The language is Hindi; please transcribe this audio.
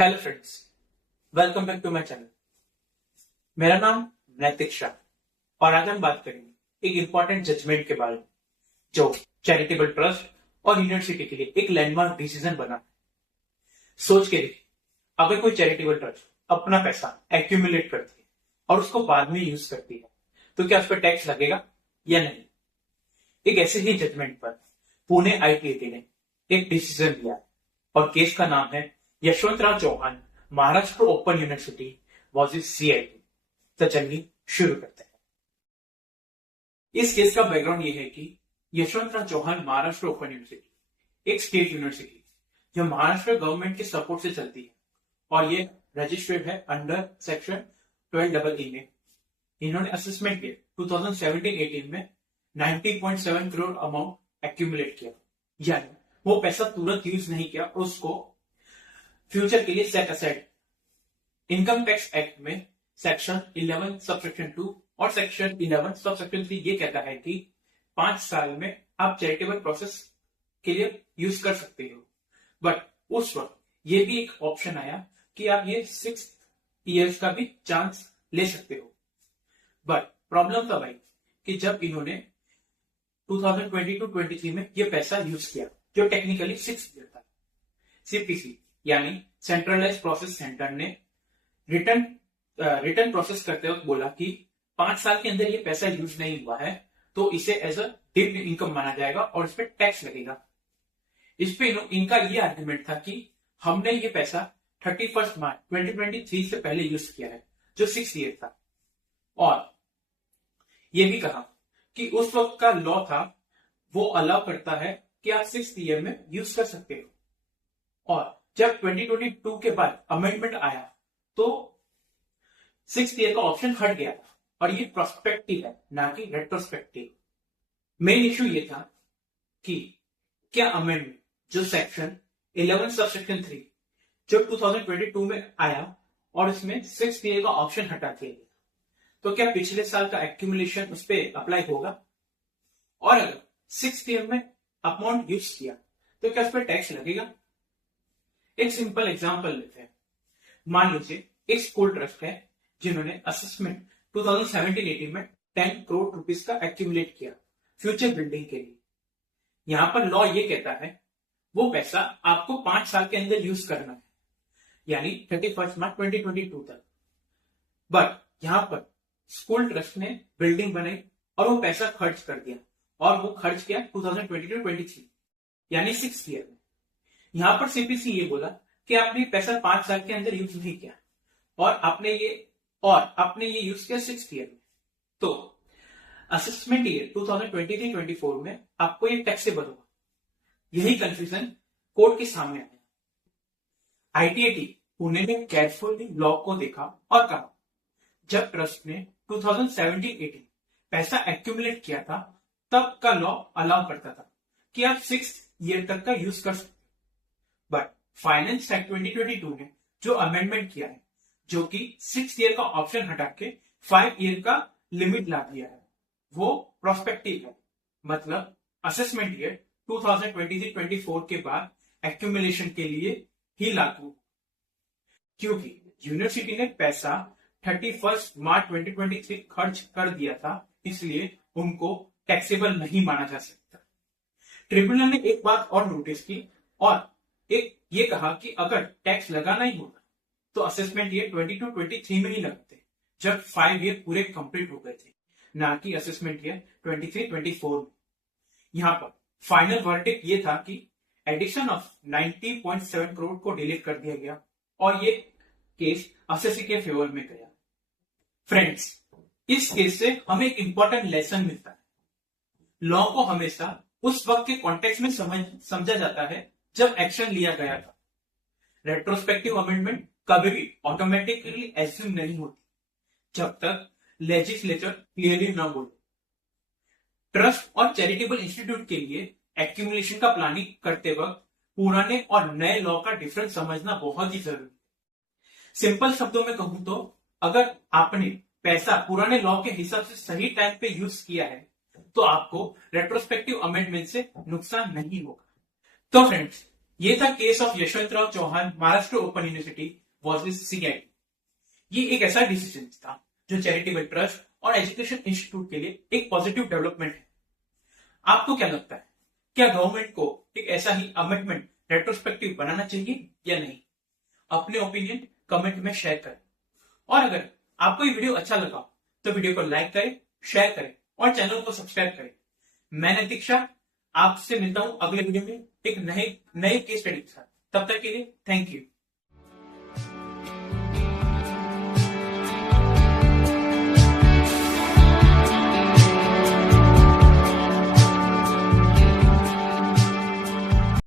Hello friends, welcome back to my channel. मेरा नाम नैतिक शाह और आज हम बात करेंगे एक इंपॉर्टेंट जजमेंट के बारे में जो चैरिटेबल ट्रस्ट और यूनिवर्सिटी के लिए एक लैंडमार्क डिसीजन बना। सोच के देखिए, अगर कोई चैरिटेबल ट्रस्ट अपना पैसा एक्यूमुलेट करती है और उसको बाद में यूज करती है तो क्या उस पर टैक्स लगेगा या नहीं। एक ऐसे ही जजमेंट पर पुणे आईटीआई ने एक डिसीजन लिया और केस का नाम है Yashwantrao Chavan Maharashtra open university versus CIT. तो चलिए शुरू करते हैं। इस केस का बैकग्राउंड यह है कि यशवंतराव चौहान महाराष्ट्र ओपन यूनिवर्सिटी एक स्टेट यूनिवर्सिटी जो महाराष्ट्र गवर्नमेंट के सपोर्ट से चलती है और ये रजिस्टर्ड है अंडर सेक्शन 12E में। इन्होंने असेसमेंट किया 2017-18 में 90.7 करोड़ अमाउंट एक्यूमुलेट किया, यानी वो पैसा तुरंत यूज नहीं किया, उसको फ्यूचर के लिए set aside. Income tax act में सेक्शन 11 सबसेक्शन 2 और सेक्शन 11 सबसेक्शन 3 ये कहता है कि 5 साल में आप चैरिटेबल प्रोसेस के लिए यूज कर सकते हो। बट उस वक्त ये भी एक ऑप्शन आया कि आप ये 6 इयर्स का भी चांस ले सकते हो। बट प्रॉब्लम तब आई कि जब इन्होंने 2022-23 में ये पैसा यूज किया जो टेक्निकली 6 ईयर था। सीपीसी यानी सेंट्रलाइज प्रोसेस सेंटर ने रिटर्न प्रोसेस करते वक्त बोला कि 5 साल के अंदर ये पैसा यूज नहीं हुआ है तो इसे एज अ डिप्ट इनकम माना जाएगा और इस पर टैक्स लगेगा। इस पे इनका ये आर्ग्यूमेंट था कि हमने ये पैसा 31 मार्च 2023 से पहले यूज किया है जो 6 ईयर था, और ये भी कहा कि उस वक्त का लॉ था वो अलाउ करता है कि आप 6 ईयर में यूज कर सकते हो। और जब 2022 के बाद अमेंडमेंट आया तो 6 ईयर का ऑप्शन हट गया और ये प्रोस्पेक्टिव है ना कि रेट्रोस्पेक्टिव। मेन इश्यू ये था कि क्या अमेंडमेंट जो सेक्शन 11 सबसेक्शन 3 जो 2022 में आया और इसमें 6 ईयर का ऑप्शन हटा दिया गया तो क्या पिछले साल का एक्यूमुलेशन उस पर अप्लाई होगा, और अगर 6 ईयर में अमाउंट यूज किया तो क्या उस पर टैक्स लगेगा। एक सिंपल एग्जांपल लेते हैं। मान लीजिए एक स्कूल ट्रस्ट है जिन्होंने असेसमेंट 2017-18 में 10 करोड़ रुपीस का एक्यूमुलेट किया फ्यूचर बिल्डिंग के लिए। यहां पर लॉ ये कहता है वो पैसा आपको 5 साल के अंदर यूज करना है, यानी 31 मार्च 2022 तक। बट यहां पर स्कूल ट्रस्ट ने बिल्डिंग बनाई और वो पैसा खर्च कर दिया, और वो खर्च किया 2022-23 यानी 6 ईयर में। यहां पर सीपीसी ये बोला कि आपने पैसा 5 साल के अंदर यूज नहीं किया और आपने ये यूज किया 6 ईयर में, तो असेसमेंट ईयर 2023-24 में आपको ये टैक्सेबल होगा। यही कंफ्यूजन कोर्ट के सामने आया। आईटीआई पुणे ने केयरफुली लॉ को देखा और कहा जब ट्रस्ट ने 2017-18 पैसा एक्यूमुलेट किया था तब का लॉ अलाउ करता था कि आप 6 ईयर तक का यूज कर सकते। बट फाइनेंस एक्ट 2022 ने जो अमेंडमेंट किया है जो कि 6 ईयर का ऑप्शन हटा के 5 ईयर का लिमिट ला दिया है, वो प्रोस्पेक्टिव है। मतलब असेसमेंट ईयर 2023-24 के बाद एक्यूमुलेशन के लिए ही लागू, क्योंकि यूनिवर्सिटी ने पैसा 31 मार्च 2023 खर्च कर दिया था, इसलिए उनको टैक्सेबल नहीं माना जा सकता। ट्रिब्यूनल ने एक बात और नोटिस की और एक ये कहा कि अगर टैक्स लगाना ही होता तो असेसमेंट ईयर 22-23 में ही लगते जब 5 ईयर पूरे कंप्लीट हो गए थे, ना कि असेसमेंट ईयर 23-24 में। यहां पर फाइनल वर्डिक्ट ये था कि एडिशन ऑफ 90.7 करोड़ को डिलीट कर दिया गया और ये केस असेसी के फेवर में गया। फ्रेंड्स, इस केस से हमें एक इंपॉर्टेंट लेसन मिलता है। लॉ को हमेशा उस वक्त के कॉन्टेक्स्ट में समझा जाता है जब एक्शन लिया गया था। रेट्रोस्पेक्टिव अमेंडमेंट कभी भी ऑटोमेटिकली एज्यूम नहीं होती जब तक लेजिस्लेचर क्लियरली न बोले। ट्रस्ट और चैरिटेबल इंस्टीट्यूट के लिए एक्यूमुलेशन का प्लानिंग करते वक्त पुराने और नए लॉ का डिफरेंस समझना बहुत ही जरूरी है। सिंपल शब्दों में कहूं तो अगर आपने पैसा पुराने लॉ के हिसाब से सही टाइम पे यूज किया है तो आपको रेट्रोस्पेक्टिव अमेंडमेंट से नुकसान नहीं होगा। तो फ्रेंड्स, ये था case of Yashwantrao Chavan Maharashtra open university versus CIT. ये एक ऐसा डिसीजन था जो चैरिटेबल ट्रस्ट और एजुकेशन इंस्टीट्यूट के लिए एक पॉजिटिव डेवलपमेंट है। आपको क्या लगता है, क्या गवर्नमेंट को एक ऐसा ही अमेंडमेंट रेट्रोस्पेक्टिव बनाना चाहिए या नहीं? अपने ओपिनियन कमेंट में शेयर करें। और अगर आपको ये वीडियो अच्छा लगा तो वीडियो को लाइक करें, शेयर करें और चैनल को सब्सक्राइब करें। मैं नैतिक शाह आपसे मिलता हूं अगले वीडियो में एक नए केस स्टडी के साथ। तब तक के लिए थैंक यू।